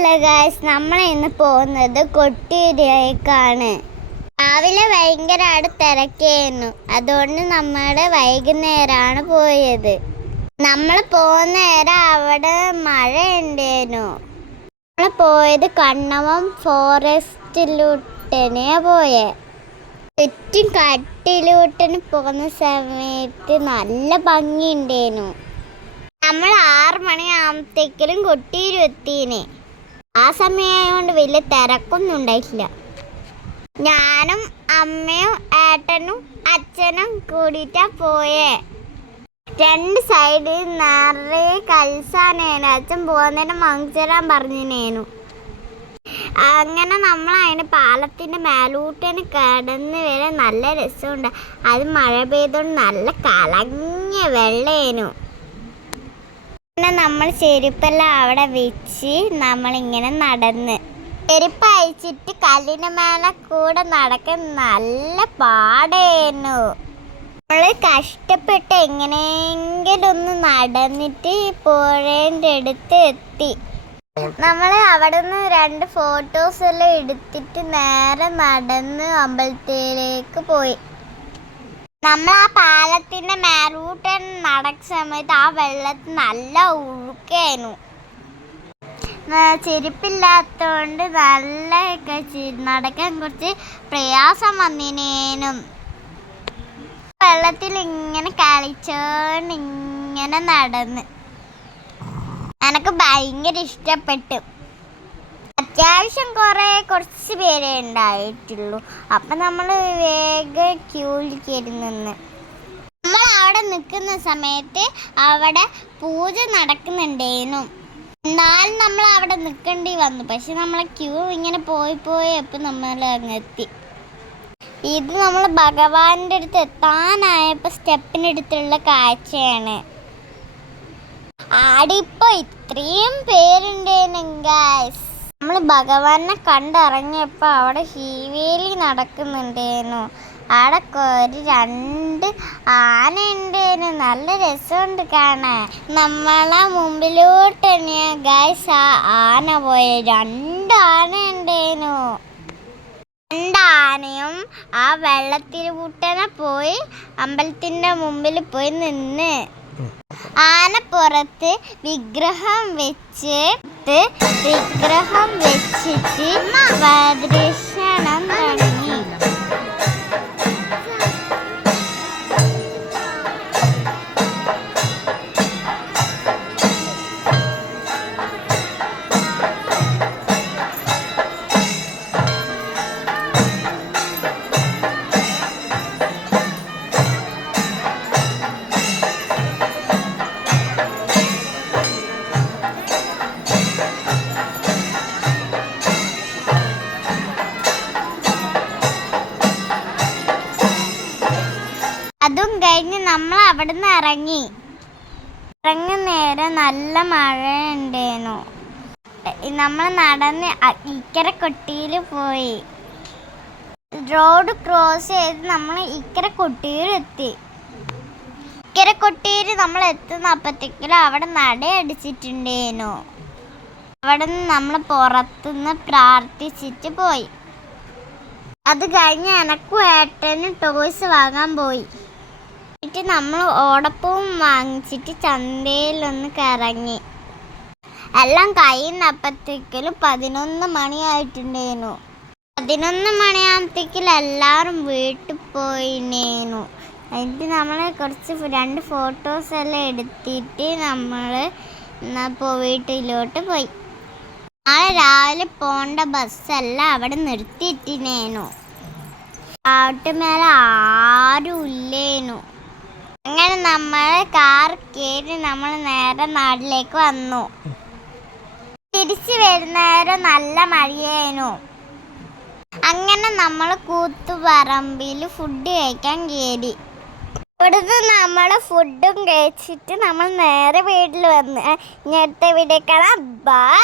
Hello guys, നമ്മൾ ഇന്ന് പോകുന്നത് കൊട്ടിയൂരിലേക്കാണ്. രാവിലെ ഭയങ്കര തിരക്കായിരുന്നു, അതുകൊണ്ട് നമ്മൾ വൈകുന്നേരമാണ് പോയത്. നമ്മൾ പോകുന്ന നേരം അവിടെ മഴ ഉണ്ടായിരുന്നു. നമ്മൾ പോയത് കണ്ണവം ഫോറസ്റ്റിലൂട്ടനെ പോയേ. ചുറ്റും കട്ടിലൂട്ടിന് പോകുന്ന സമയത്ത് നല്ല ഭംഗിയുണ്ടായിരുന്നു. നമ്മൾ 6 മണിയാകുമ്പോഴത്തേക്കും കൊട്ടിയൂർ എത്തീനെ. ആ സമയമായതുകൊണ്ട് വലിയ തിരക്കൊന്നും ഉണ്ടായിട്ടില്ല. ഞാനും അമ്മയും ഏട്ടനും അച്ഛനും കൂടിയിട്ടാണ് പോയേ. 2 സൈഡിൽ നിറയെ കൽസാനേനു. അച്ഛൻ പോകുന്നതിന് വാങ്ങിച്ചേരാൻ പറഞ്ഞിനേനു. അങ്ങനെ നമ്മൾ അതിന് പാലത്തിൻ്റെ മേലൂട്ടിന് കിടന്ന് വരെ നല്ല രസമുണ്ട്. അത് മഴ പെയ്തുകൊണ്ട് നല്ല കലങ്ങിയ വെള്ളേനു. പിന്നെ നമ്മൾ ചെരുപ്പെല്ലാം അവിടെ വെച്ച് നമ്മളിങ്ങനെ നടന്ന് ചെരുപ്പ് അയച്ചിട്ട് കല്ലിന് മേലെ കൂടെ നടക്കാൻ നല്ല പാടായിരുന്നു. നമ്മൾ കഷ്ടപ്പെട്ട് എങ്ങനെയെങ്കിലും ഒന്ന് നടന്നിട്ട് പുഴേൻ്റെ അടുത്ത് എത്തി. നമ്മൾ അവിടെ നിന്ന് 2 ഫോട്ടോസ് എല്ലാം എടുത്തിട്ട് നേരെ നടന്ന് അമ്പലത്തിലേക്ക് പോയി. നമ്മൾ ആ പാലത്തിൻ്റെ മേലൂട്ട് നടക്കുന്ന സമയത്ത് ആ വെള്ളത്തിൽ നല്ല ഒഴുക്കായിരുന്നു. ചെരുപ്പില്ലാത്തതുകൊണ്ട് നല്ല നടക്കാൻ കുറച്ച് പ്രയാസം വന്നിനേനും. വെള്ളത്തിൽ ഇങ്ങനെ കളിച്ചോണ്ട് ഇങ്ങനെ നടന്ന് എനിക്ക് ഭയങ്കര ഇഷ്ടപ്പെട്ടു. അത്യാവശ്യം കുറച്ച് പേരേ ഉണ്ടായിട്ടുള്ളൂ. അപ്പം നമ്മൾ വേഗം ക്യൂവിൽ കയറി നിന്ന്. നമ്മൾ അവിടെ നിൽക്കുന്ന സമയത്ത് അവിടെ പൂജ നടക്കുന്നുണ്ടായിരുന്നു. എന്നാലും നമ്മൾ അവിടെ നിൽക്കേണ്ടി വന്നു. പക്ഷെ നമ്മളെ ക്യൂ ഇങ്ങനെ പോയി എപ്പോൾ നമ്മൾ അങ്ങെത്തി. ഇത് നമ്മൾ ഭഗവാന്റെ അടുത്ത് എത്താനായപ്പോൾ സ്റ്റെപ്പിനടുത്തുള്ള കാഴ്ചയാണ്. ആടിപ്പോൾ ഇത്രയും പേരുണ്ടായിരുന്നു ഗായ്സ്. നമ്മൾ ഭഗവാനെ കണ്ടിറങ്ങിയപ്പോൾ അവിടെ ശീവേലി നടക്കുന്നുണ്ടായിരുന്നു. അവിടെ 2 ആന ഉണ്ടായിരുന്നു. നല്ല രസമുണ്ട് കാണാൻ. നമ്മളെ മുമ്പിലോട്ട് തന്നെയാണ് ഗായ്സ് ആ ആന പോയത്. 2 ആന ഉണ്ടായിരുന്നു. 2 ആനയും ആ വെള്ളത്തിലൂട്ടനെ പോയി അമ്പലത്തിൻ്റെ മുമ്പിൽ പോയി നിന്ന് ആനപ്പുറത്ത് വിഗ്രഹം വെച്ചിട്ട് പ്രദക്ഷിണം തുടങ്ങി. അതും കഴിഞ്ഞ് നമ്മൾ അവിടെ നിന്ന് ഇറങ്ങുന്ന നേരം നല്ല മഴ ഉണ്ടായിരുന്നു. നമ്മൾ നടന്ന് ഇക്കരെ കൊട്ടിയിൽ പോയി. റോഡ് ക്രോസ് ചെയ്ത് നമ്മൾ ഇക്കരെ കൊട്ടിയിൽ എത്തി. ഇക്കരെ കൊട്ടിയിൽ നമ്മൾ എത്തുന്നപ്പോഴത്തേക്കും അവിടെ നട അടിച്ചിട്ടുണ്ടായിരുന്നു. അവിടെ നിന്ന് നമ്മൾ പുറത്തുനിന്ന് പ്രാർത്ഥിച്ചിട്ട് പോയി. അത് കഴിഞ്ഞ് എനക്കും ഏട്ടനും ടോയ്സ് വാങ്ങാൻ പോയി. എന്നിട്ട് നമ്മൾ ഓടപ്പവും വാങ്ങിച്ചിട്ട് ചന്തയിലൊന്ന് കറങ്ങി. എല്ലാം കഴിയുന്നപ്പോഴത്തേക്കും 11 മണിയായിട്ടുണ്ടായിരുന്നു. 11 മണിയാകുമ്പോഴത്തേക്കും എല്ലാവരും വീട്ടിൽ പോയിനേനു. എന്നിട്ട് നമ്മൾ കുറച്ച് 2 ഫോട്ടോസ് എല്ലാം എടുത്തിട്ട് നമ്മൾ വീട്ടിലോട്ട് പോയി. നാളെ രാവിലെ പോകേണ്ട ബസ്സെല്ലാം അവിടെ നിർത്തിയിട്ടിനേനു. ആട്ടുമേലെ ആരും ഇല്ലേനു. അങ്ങനെ നമ്മൾ കാർ കയറി നമ്മൾ നേരെ നാട്ടിലേക്ക് വന്നു. തിരിച്ചു വരുന്നേരം നല്ല മഴയായിരുന്നു. അങ്ങനെ നമ്മൾ കൂത്തുപറമ്പിൽ ഫുഡ് കഴിക്കാൻ കയറി. ഇവിടുന്ന് നമ്മൾ ഫുഡും കഴിച്ചിട്ട് നമ്മൾ നേരെ വീട്ടിൽ വന്ന്. ഇനി അടുത്ത വീഡിയോ കാണാം. ബൈ.